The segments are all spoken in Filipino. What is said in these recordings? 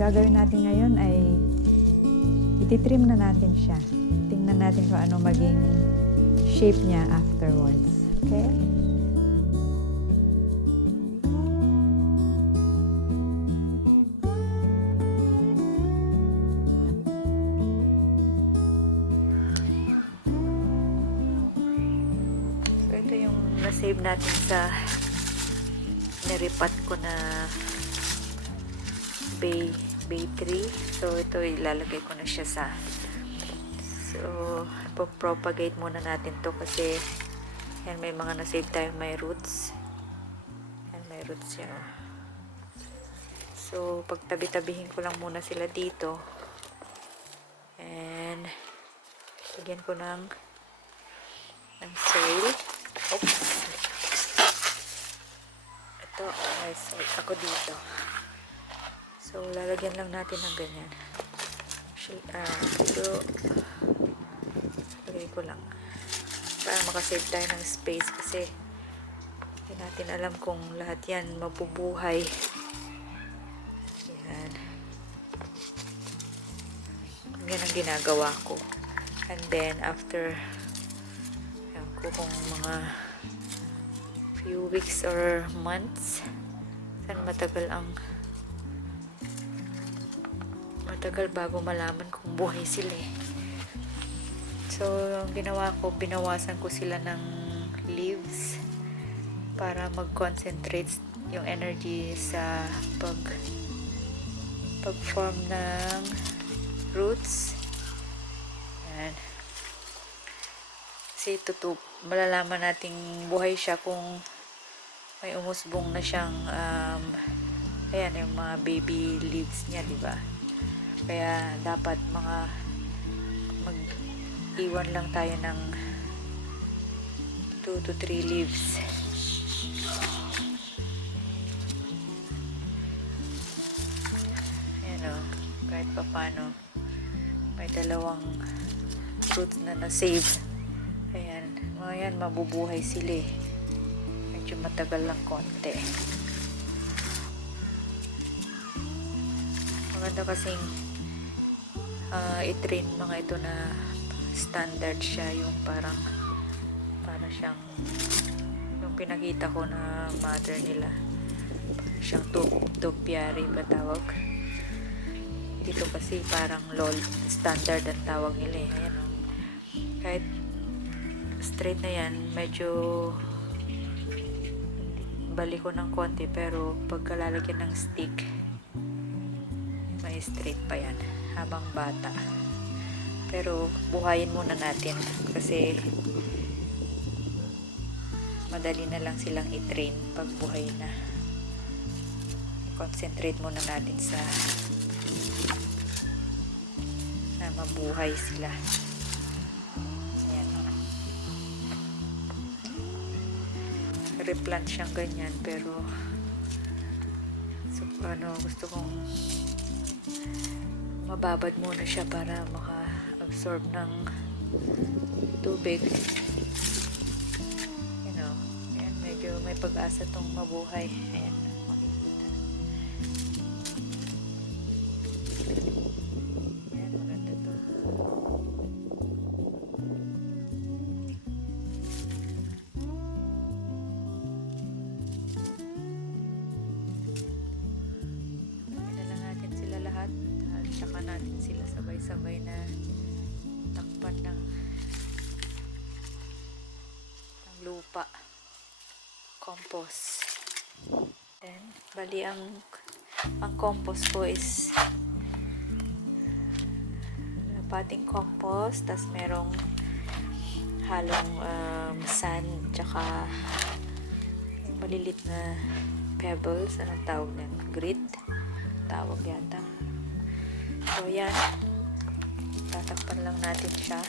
gagawin natin ngayon ay ititrim na natin siya. Tingnan natin kung ano maging shape niya afterwards. Okay? So ito yung na-save natin sa niripat ko na bay tree. So ito ilalagay ko na siya sa propagate muna natin to kasi yan may mga na-save tayo, may roots. Yan may roots yan. So pagtabi-tabihin ko lang muna sila dito. And lagyan ko ng soil. Oops. Ito, may soil ako dito. So, lalagyan lang natin ng ganyan. So, lagay ko lang. Para makasave tayo ng space kasi hindi natin alam kung lahat yan mabubuhay. Yan. Yan ang ginagawa ko. And then, after kung mga few weeks or months, saan matagal bago malaman kung buhay sila eh. So, ang ginawa ko, binawasan ko sila ng leaves para mag-concentrate yung energy sa pag-form ng roots. Ayan. Kasi malalaman nating buhay siya kung may umusbong na siyang ayan, yung mga baby leaves niya, diba? Kaya dapat mag-iwan lang tayo ng 2 to 3 leaves. Ayan o, kahit pa paano may dalawang fruits na na-save. Ayan, ayan, mabubuhay sila eh. Medyo matagal lang konti. Maganda kasing i-train mga ito na standard siya, yung para siyang yung pinakita ko na mother nila, parang siyang topiary ba tawag dito, kasi parang lol standard ang tawag nila eh. Ayan, kahit straight na yan, medyo balik ko ng konti, pero pagkalalagyan ng stick may straight pa yan habang bata. Pero buhayin muna natin kasi madali na lang silang i-train pag buhay na. Concentrate muna natin sa na mabuhay sila. Ayan. Replant siyang ganyan, pero so, gusto kong mababad muna siya para maka-absorb ng tubig. Ayan, medyo may pag-asa tong mabuhay. Ayan, makikita. Ayan, maganda to. Tsaka natin sila sabay-sabay na takpan ng lupa, compost. Then bali ang compost ko is pating compost, tas merong halong sand, tsaka yung malilit na pebbles, anong tawag yan? Grit tawag yata. So, yan. Tatakpan lang natin siya.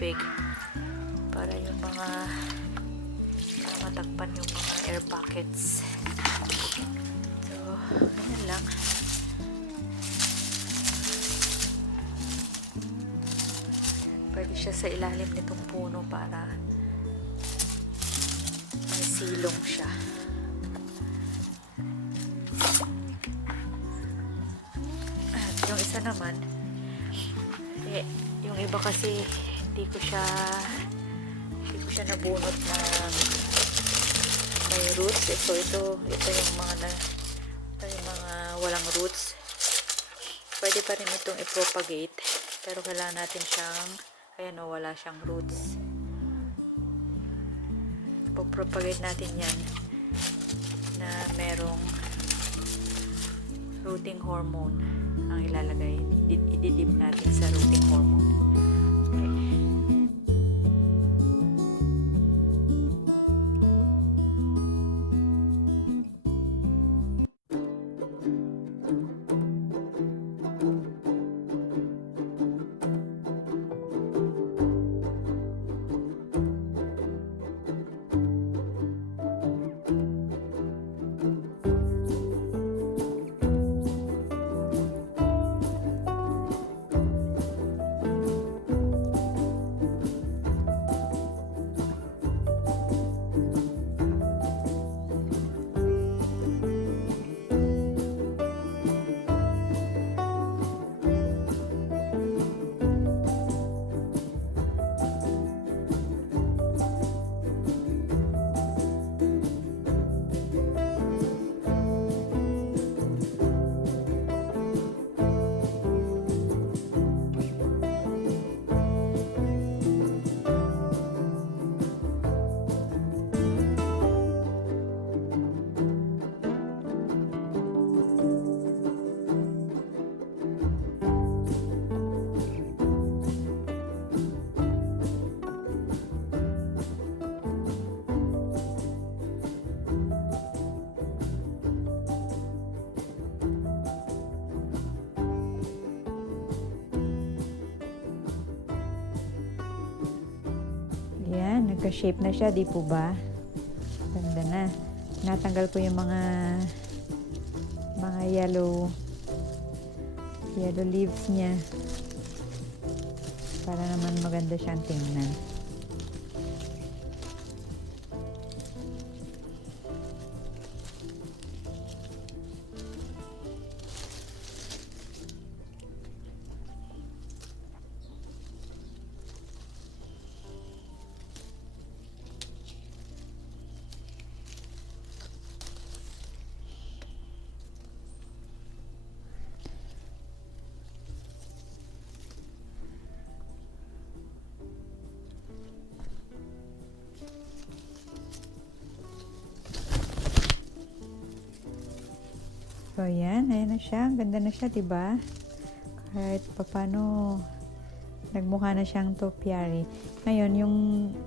tubig para matakpan yung mga air pockets. So, ganyan lang. Pwede siya sa ilalim nitong puno para may silong siya. At yung isa naman, yung iba kasi hindi ko siya nabunot na may roots. So ito yung mga walang roots. Pwede pa rin itong i-propagate, pero kailangan natin siyang, ayan o, wala siyang roots. Propagate natin yan na merong rooting hormone ang ilalagay. Ididip natin sa rooting hormone. Yan, nagka-shape na siya, di po ba? Ganda na. Natanggal ko yung mga yellow leaves niya para naman maganda siyang tingnan. So, ayan na siya. Ang ganda na siya, diba? Kahit papano nagmukha na siyang topiary. Ngayon, yung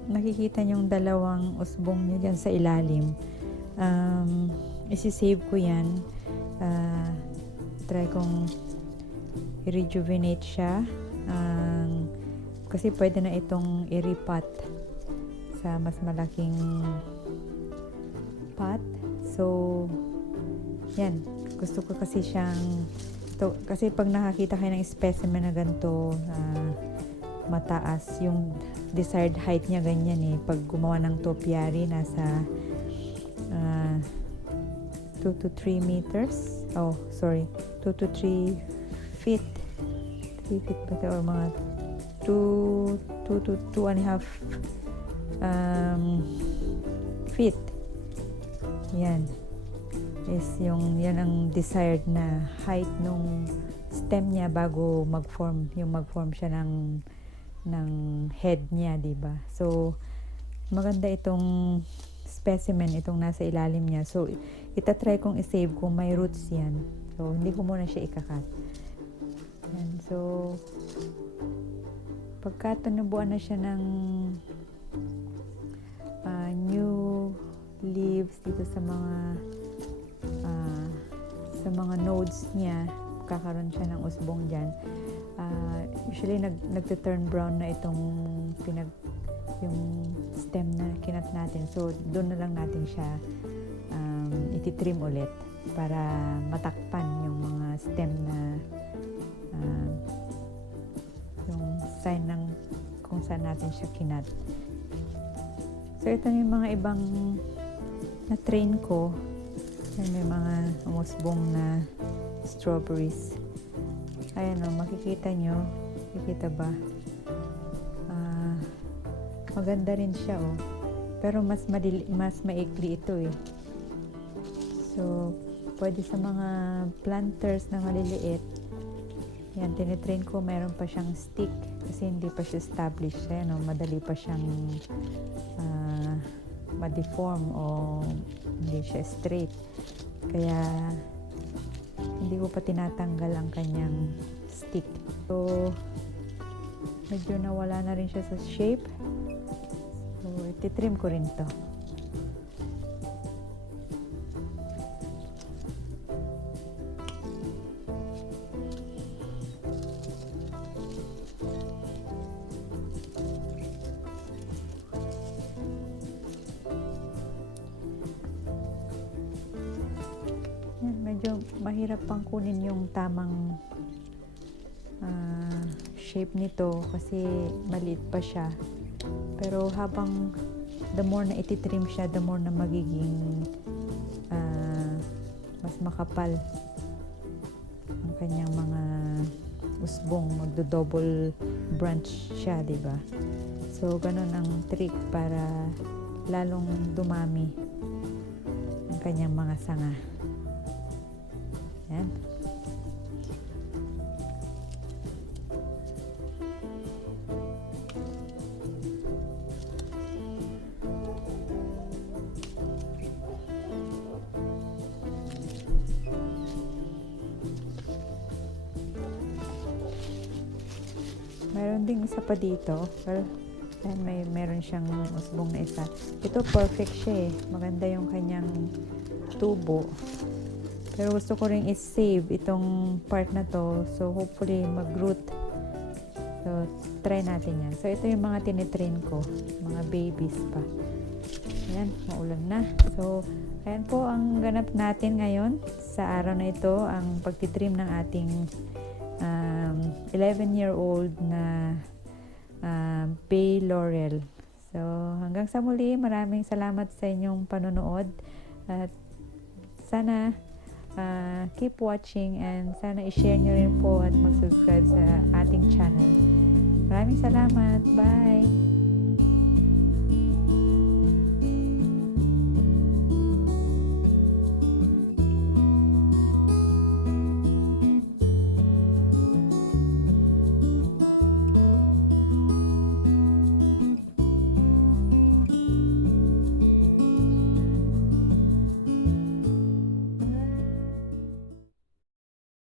nakikita nyong dalawang usbong niya dyan sa ilalim, isi-save ko yan. Try kong i-rejuvenate siya. Kasi pwede na itong i-repot sa mas malaking pot. So, yan. Gusto ko kasi siyang kasi pag nakakita kayo ng specimen na ganito mataas, yung desired height niya ganyan eh. Pag gumawa ng topiary, nasa 2 to 3 meters. Oh, sorry. 2 to 3 feet. 3 feet ba ito? Or mga 2 to 2.5 feet. Yan. Yan ang desired na height nung stem niya bago mag-form siya ng head niya, diba? So, maganda itong specimen, itong nasa ilalim niya. So, itatry kong i-save kung may roots yan. So, hindi ko muna siya ikakat. Yan. So, pagka tunubuan na siya ng new leaves dito sa mga nodes niya, kakaroon siya ng usbong dyan. Usually nagte-turn brown na itong yung stem na kinat natin. So doon na lang natin siya ititrim ulit para matakpan yung mga stem na yung sign ng kung saan natin siya kinat. So ito na yung mga ibang na train ko. May mga umusbong na strawberries. Ayan o, makikita nyo. Makikita ba? Maganda rin siya o. Pero mas maikli ito eh. So, pwede sa mga planters na maliliit. Yan, tinitrain ko. Meron pa siyang stick kasi hindi pa siya established. Ayan o, madali pa siyang ma-deform o hindi siya straight. Kaya, hindi ko pa tinatanggal ang kanyang stick. So, medyo nawala na rin siya sa shape. So, ititrim ko rin to. Yan, medyo mahirap pang kunin yung tamang shape nito kasi maliit pa siya. Pero habang the more na ititrim siya, the more na magiging mas makapal ang kanyang mga usbong. Magdo-double branch siya, diba? So, ganun ang trick para lalong dumami ang kanyang mga sanga. Yan. Meron ding isa pa dito. Well, meron siyang usbong na isa. Ito perfect siya eh. Maganda yung kanyang tubo. Pero gusto ko ring i-save itong part na to. So, hopefully mag-root. So, try natin yan. So, ito yung mga tinitrain ko. Mga babies pa. Ayan, maulan na. So, ayan po ang ganap natin ngayon. Sa araw na ito, ang pagtitrim ng ating 11-year-old na bay laurel. So, hanggang sa muli, maraming salamat sa inyong panonood. At sana keep watching and sana i-share nyo rin po at mag-subscribe sa ating channel. Maraming salamat. Bye!